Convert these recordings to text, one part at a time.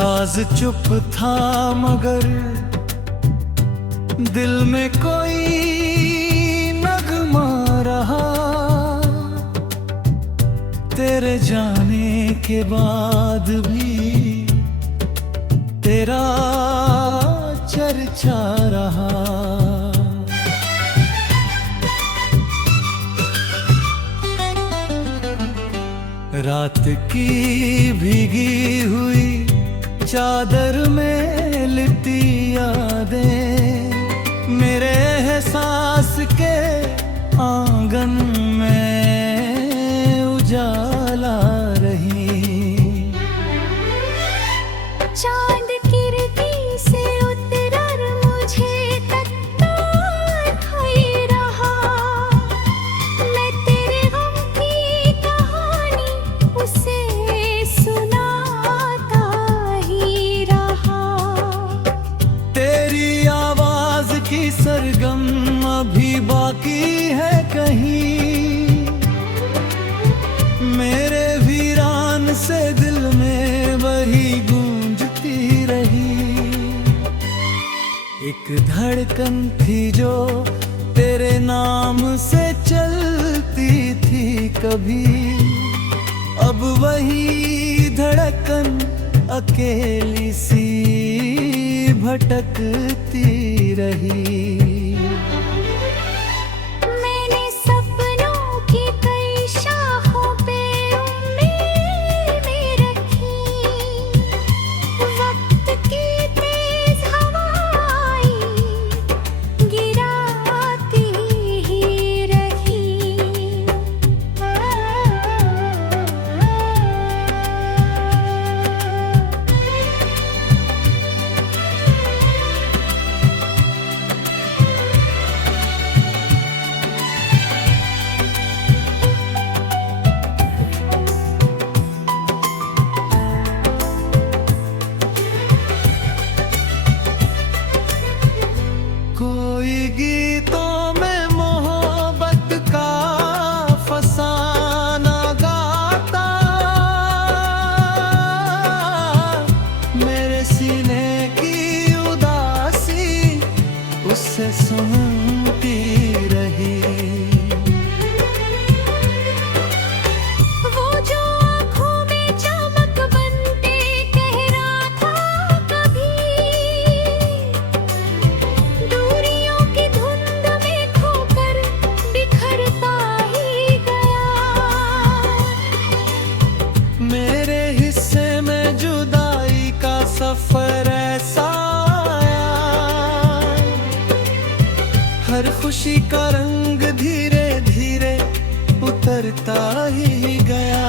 साज चुप था मगर दिल में कोई नगमा रहा। तेरे जाने के बाद भी तेरा चर्चा रहा। रात की भीगी हुई चादर में लिपटी यादें मेरे एहसास के आंगन में उजाला रही। चांद किरती से उतर मुझे तकता ही रहा। मैं तेरे गम की कहानी उसे सुनाता ही रहा। तेरी आवाज की सरगम अभी बाकी है कहीं, मेरे वीरान से दिल में वही गूंजती रही। एक धड़कन थी जो तेरे नाम से चलती थी कभी, अब वही धड़कन अकेली सी भटकती रही। मैंने सपनों की कई शाखों पे उम्मीदें रखी। वक्त की तेज हवाएं गिराती ही रही। कोई गीतों में मोहब्बत का फसाना गाता, मेरे सीने की उदासी उससे सुनती रही। वो जो आँखों में चमक बनते कह रहा था कभी, दूरियों की धुंध में खोकर बिखरता ही गया। मेरे हिस्से में जुदाई का सफर ऐसा आया, हर खुशी का रंग धीरे धीरे उतरता ही गया।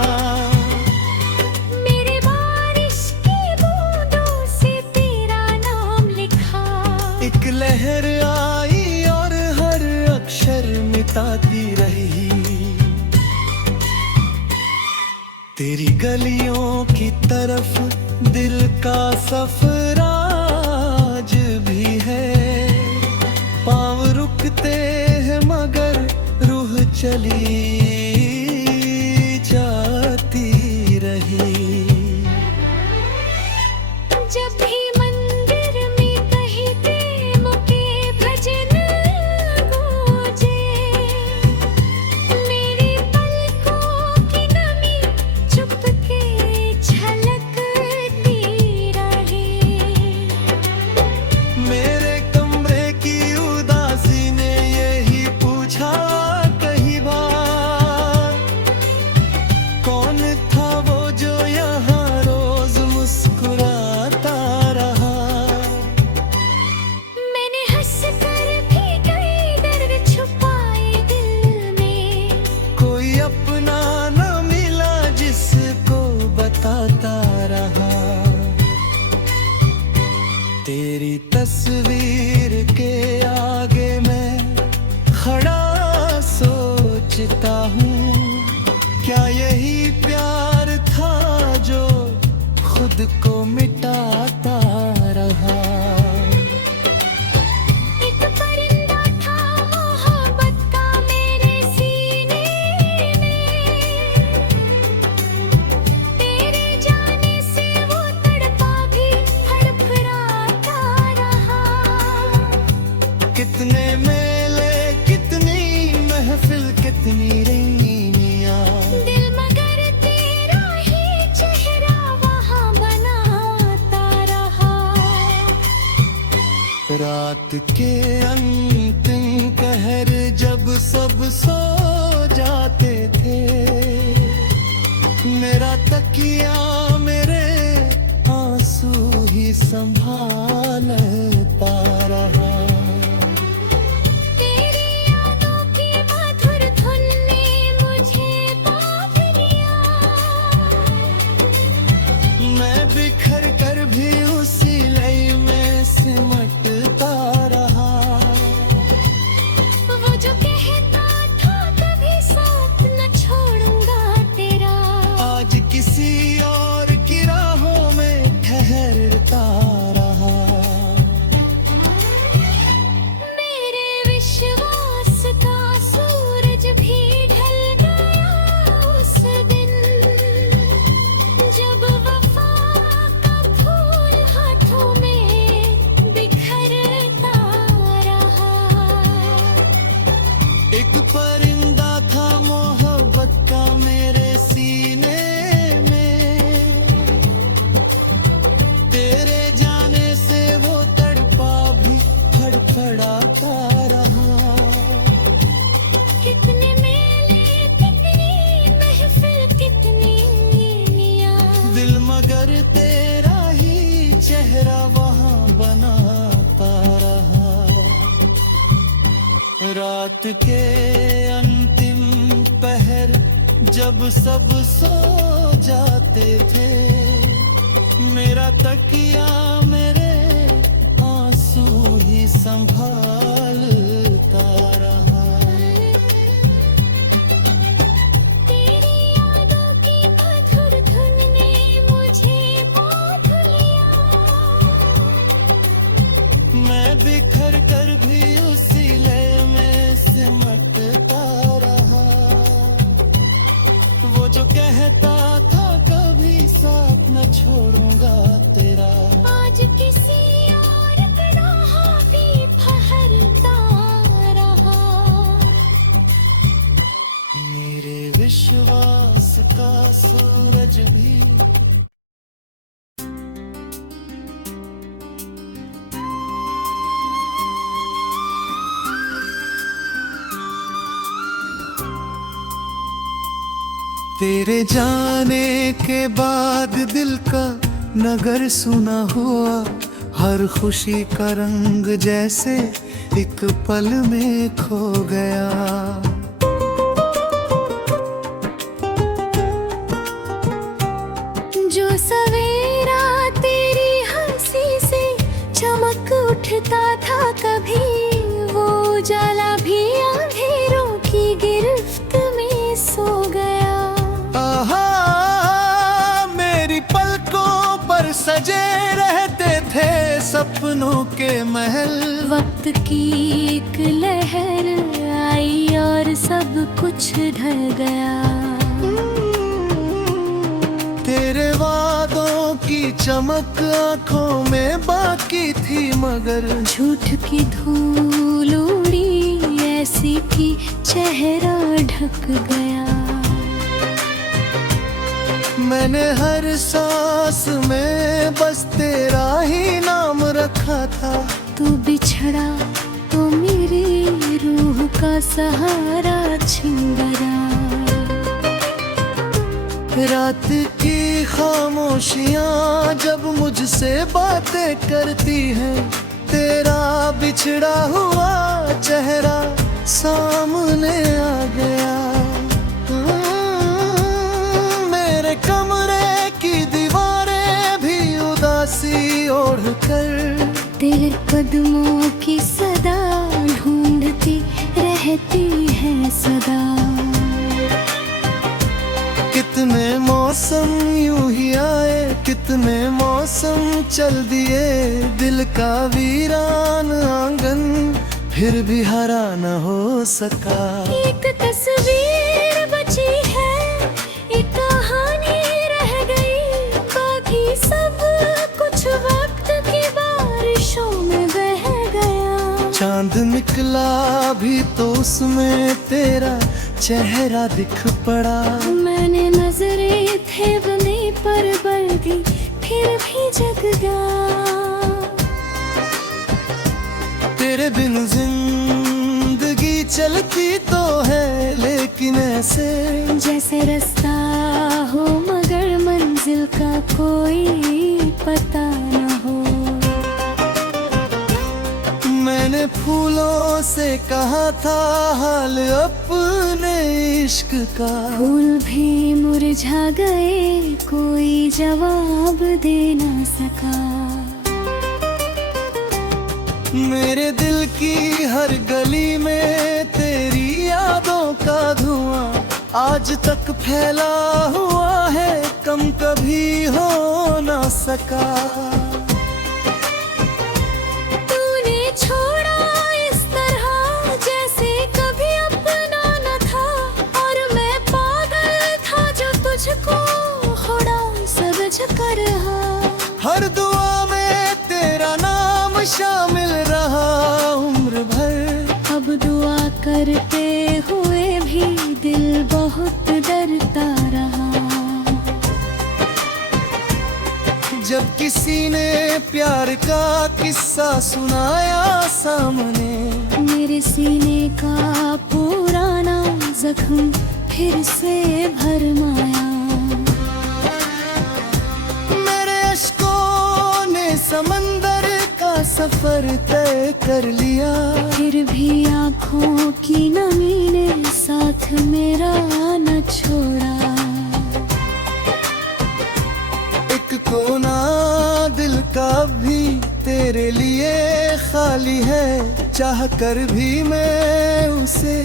मेरे बारिश की बूंदों से तेरा नाम लिखा। एक लहर आई और हर अक्षर मिटाती रही। तेरी गलियों की तरफ दिल का सफर आज भी है, पाँव रुकते हैं मगर रूह चली जाती रही। जब भी मंदिर में कहीं प्रेम के भजन गूंजे, मेरी पलकों की नमी चुपके झलकती रही। मेरे कमरे की उदासी ने यही पूछा कई बार, कौन था वो जो यहाँ रोज मुस्कुराता रहा। मैंने हंस कर भी कई दर्द छुपाए दिल में। कोई अपना न मिला जिसको बताता रहा। तेरी तस्वीर के आगे मैं खड़ा सोचता हूँ, क्या यही प्यार था जो खुद को मिटाता रहा। एक परिंदा था मोहब्बत का मेरे सीने में। तेरे जाने से वो तड़पा भी रात के अंतिम कहर जब सब सो जाते थे, मेरा तकिया मेरे आंसू ही संभालता रहा। तेरी यादों की मधुर धुन ने मुझे बांध लिया। मैं बिखर कर भी उसी लय में सिमटता रहा। वो जो कहता था कभी साथ न छोड़ूंगा तेरा, आज किसी और की राहों में ठहरता रहा। मेरे विश्वास का सूरज भी ढल गया उस दिन, जब वफा का फूल हाथों में बिखरता रहा। एक परिंदा था मोहब्बत का मेरे सीने में, तेरे जाने से वो तड़पा भी फड़फड़ाता रहा। कितने मेले कितनी महफिल कितनी मियां, दिल मगर तेरा ही चेहरा वहाँ बनाता रहा। रात के अंतिम पहर जब सब सो जाते थे, मेरा तकिया मेरे आंसू ही संभालता रहा। तेरी यादों की मधुर धुन ने मुझे बांध लिया। मैं बिखर कर भी उसी लय में सिमटता रहा। वो जो कहता था कभी साथ न छोड़ूंगा तेरा, आज किसी और की राह भी फहरता रहा। मेरे विश्वास का सूरज भी तेरे जाने के बाद दिल का नगर सुना हुआ, हर खुशी का रंग जैसे एक पल में खो गया। जो सवेरा तेरी हंसी से चमक उठता था कभी, वो उजाला भी अंधेरों की गिरफ्त में सो गया। आहा, मेरी पलकों पर सजे रहते थे सपनों के महल। वक्त की एक लहर आई और सब कुछ ढल गया। तेरे वादों की चमक आंखों में बाकी थी, मगर झूठ की धूल उड़ी ऐसी कि चेहरा ढक गया। मैंने हर सांस में बस तेरा ही नाम रखा था। तू बिछड़ा तो मेरी रूह का सहारा छिन गया। रात की खामोशियां जब मुझसे बातें करती हैं, तेरा बिछड़ा हुआ चेहरा सामने आ गया। मेरे कमरे की दीवारें भी उदासी ओढ़ कर तेरे कदमों की सदा ढूंढती रहती है सदा। कितने मौसम यूं ही आए, कितने मौसम चल दिए, दिल का वीरान आंगन फिर भी हरा न हो सका। एक तस्वीर बची है, एक कहानी रह गई, बाकी सब कुछ वक्त की बारिशों में बह गया। चांद निकला भी तो उसमें तेरा चेहरा दिख पड़ा। मैंने नजरें थे बने पर बल्कि फिर भी जग गया। तेरे बिन जिंदगी चलती तो है, लेकिन ऐसे जैसे रास्ता हो मगर मंजिल का कोई पता न हो। मैंने फूलों से कहा था हाल अपने इश्क का, फूल भी मुरझा गए कोई जवाब दे ना सका। मेरे दिल की हर गली में तेरी यादों का धुआं आज तक फैला हुआ है, कम कभी हो ना सका। तूने छोड़ा इस तरह जैसे कभी अपना न था, और मैं पागल था जो तुझको होड़ा समझ कर रहा। हर दुआ में तेरा नाम शामिल रहा उम्र भर, अब दुआ करते हुए भी दिल बहुत डरता रहा। जब किसी ने प्यार का किस्सा सुनाया सामने, मेरे सीने का पुराना जख्म फिर से भरमाया। मेरे अश्कों ने समंदर का सफर तय कर लिया, फिर भी आँखों की नमी ने साथ मेरा न छोड़ा। एक कोना दिल का भी तेरे लिए खाली है, चाह कर भी मैं उसे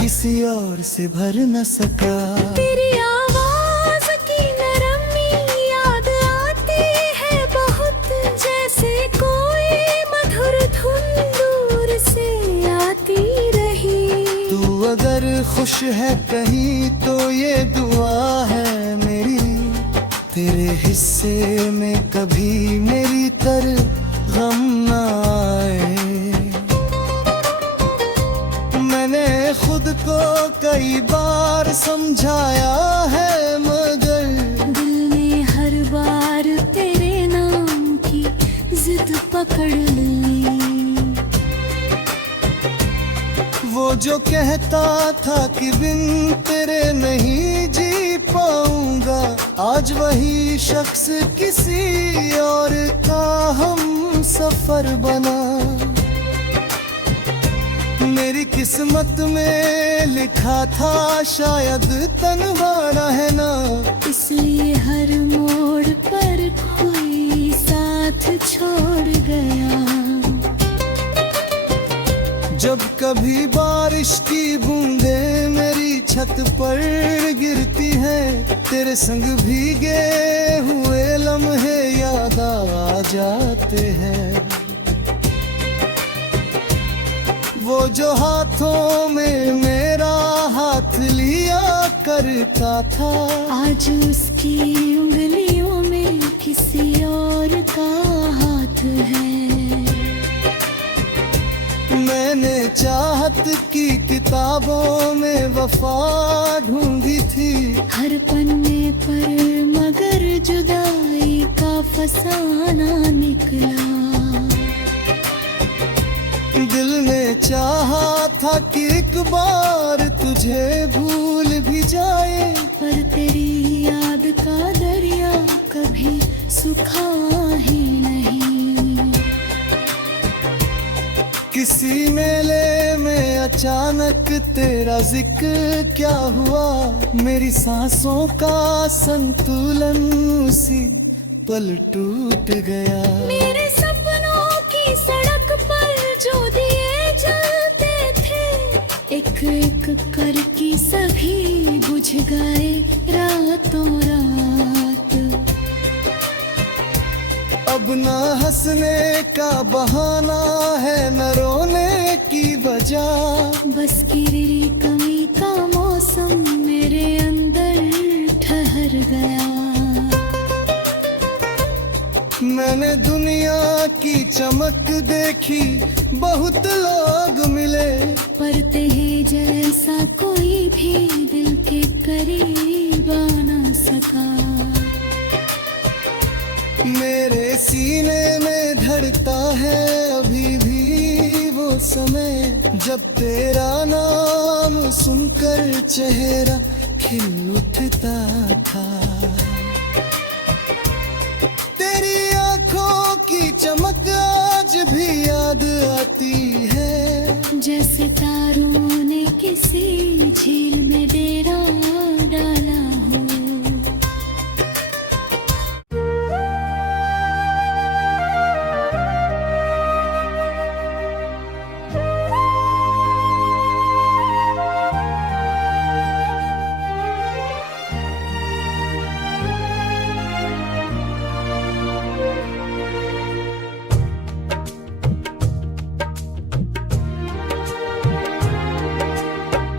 किसी और से भर न सका। तेरी आवाज की नरमी याद आती है बहुत, जैसे कोई मधुर धुन दूर से आती रही। तू अगर खुश है कहीं तो ये दुआ है मेरी, तेरे हिस्से में कभी मेरी तरह गम न आए। मैंने खुद को कई बार समझाया है मगर दिल ने हर बार तेरे नाम की जिद पकड़ ली। वो जो कहता था कि बिन तेरे नहीं जी पाऊंगा, आज वही शख्स किसी और का हम सफर बना। मेरी किस्मत में लिखा था शायद तन्हा रहना, इसलिए हर मोड़ पर कोई साथ छोड़ गया। जब कभी बारिश की बूंदें मेरी छत पर गिरती हैं, तेरे संग भीगे हुए लम्हे याद आ जाते हैं। वो जो हाथों में मेरा हाथ लिया करता था, आज उसकी उंगलियों में किसी और का हाथ है। मैंने चाहत की किताबों में वफा ढूंढी थी, हर पन्ने पर मगर जुदाई का फसाना निकला। दिल ने चाहा था कि एक बार तुझे भूल भी जाए, पर तेरी याद का दरिया कभी सूखा ही नहीं। किसी मेले में अचानक तेरा जिक्र क्या हुआ, मेरी सांसों का संतुलन उसी पल टूट गया। मेरे सपनों की सड़क पर जो दिए जलते थे, एक एक करके सभी बुझ गए रातों रात। अब न हंसने का बहाना है न रोने की वजह, बस गिरी कमी का मौसम मेरे अंदर ठहर गया। मैंने दुनिया की चमक देखी, बहुत लोग मिले, पर तेरे जैसा कोई भी दिल के करीब आ ना सका। मेरे सीने में धड़ता है अभी भी समय जब तेरा नाम सुनकर चेहरा खिल उठता था। तेरी आंखों की चमक आज भी याद आती है, जैसे तारों ने किसी झील में डेरा डाला हो।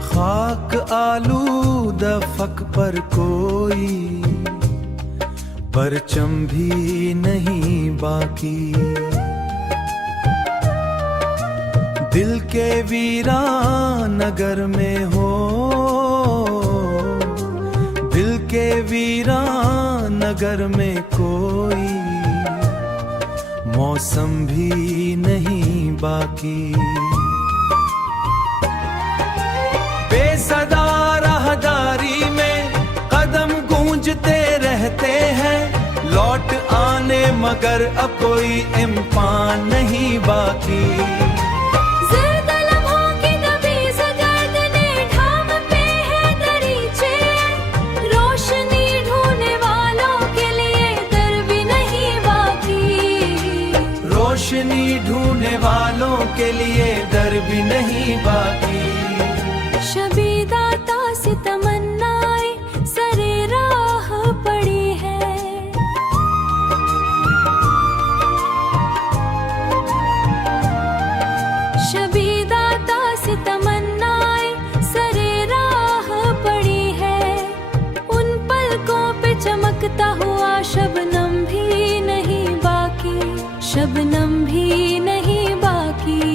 खाक आलूदा फक पर कोई परचम भी नहीं बाकी। दिल के वीरान नगर में हो, दिल के वीरान नगर में कोई मौसम भी नहीं बाकी। बेसदा राहदारी में कदम गूंजते रहते हैं, लौट आने मगर अब कोई इम्कान नहीं बाकी। ज़र्द लम्हों की दबीज़ गर्दने ढाम पे है दरीचे, रोशनी ढूंढने वालों के लिए दर भी नहीं बाकी। रोशनी ढूंढने वालों के लिए दर भी नहीं बाकी। शबीदाता से तमन्नाएं सरे राह पड़ी है, शबीदाता से तमन्नाएं सरे राह पड़ी है। उन पलकों पे चमकता हुआ शबनम भी नहीं बाकी, शबनम भी नहीं बाकी।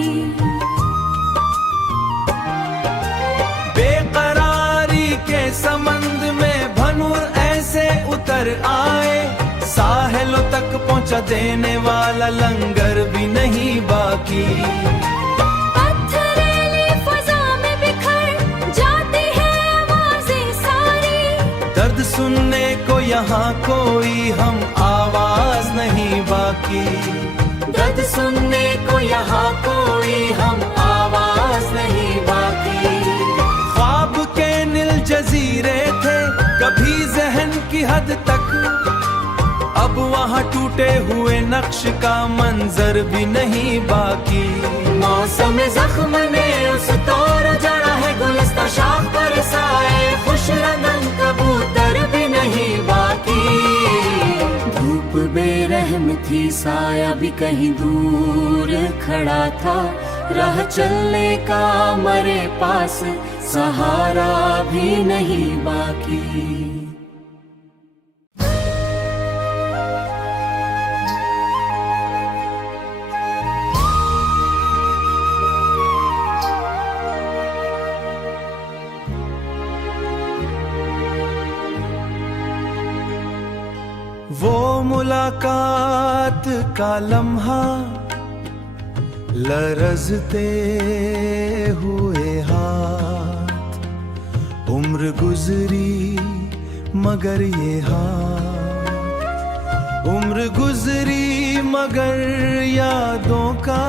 समंद में भनूर ऐसे उतर आए, साहिलों तक पहुंचा देने वाला लंगर भी नहीं बाकी। पत्थरीली फजा में बिखर जाती है आवाज़ें सारी, दर्द सुनने को यहाँ कोई हम आवाज नहीं बाकी। दर्द सुनने को यहाँ कोई हम आवाज नहीं बाकी। ख्वाब के नील जजीरे थे कभी जहन की हद तक, अब वहाँ टूटे हुए नक्श का मंजर भी नहीं बाकी। मौसम जख्म ने उस तौर जड़ा है गुलस्ता शाख पर साए, खुश रंगन कबूतर भी नहीं बाकी। धूप बेरहम थी, साया भी कहीं दूर खड़ा था, राह चलने का मरे पास सहारा भी नहीं बाकी। वो मुलाकात का लम्हा, लरजते हुए हाथ, उम्र गुजरी मगर ये हाथ, उम्र गुजरी मगर यादों का,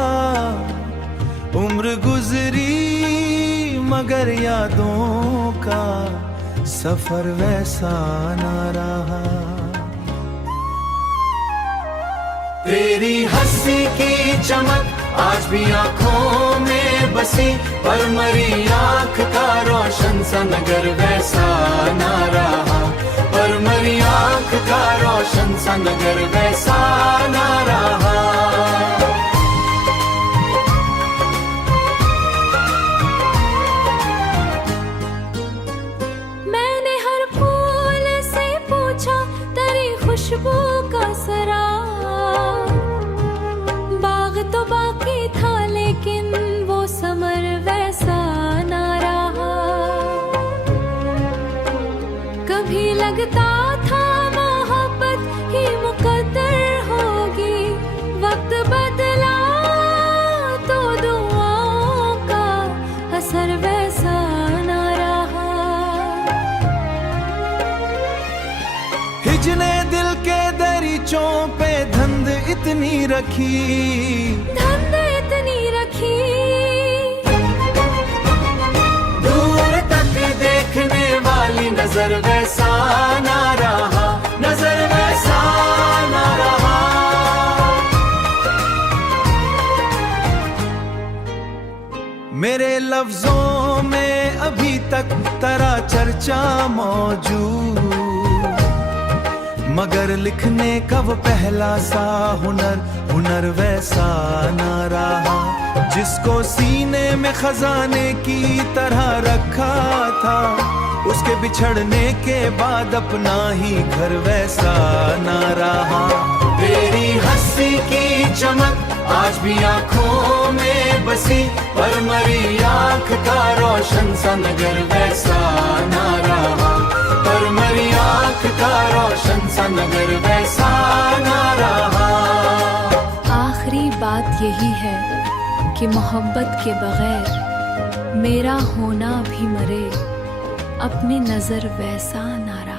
उम्र गुजरी मगर यादों का, सफर वैसा ना रहा। तेरी हंसी की चमक आज भी आंखों में बसी, पर मरी आंख का रोशन सा नगर वैसा ना रहा, पर मरी आंख का रोशन सा नगर वैसा ना रहा। मैंने हर फूल से पूछा तेरी खुशबू का सरा, बाग तो बाकी था लेकिन वो समर वैसा ना रहा। कभी लगता था मोहब्बत ही मुकद्दर होगी, वक्त बदला तो दुआओं ख्वाहिशों पे धंध इतनी रखी, धंध इतनी रखी, दूर तक देखने वाली नजर वैसा ना रहा, नजर वैसा ना रहा। मेरे लफ्जों में अभी तक तेरा चर्चा मौजूद, मगर लिखने का वो पहला सा हुनर वैसा ना रहा। जिसको सीने में खजाने की तरह रखा था, उसके बिछड़ने के बाद अपना ही घर वैसा ना रहा। तेरी हंसी की चमक आज भी आंखों में बसी, पर मरी आंख का रोशन सा नगर वैसा ना रहा, पर मरी आंख का रोशन सा नगर वैसा ना रहा। आखिरी बात यही है कि मोहब्बत के बगैर मेरा होना भी मरे, अपनी नजर वैसा ना रहा।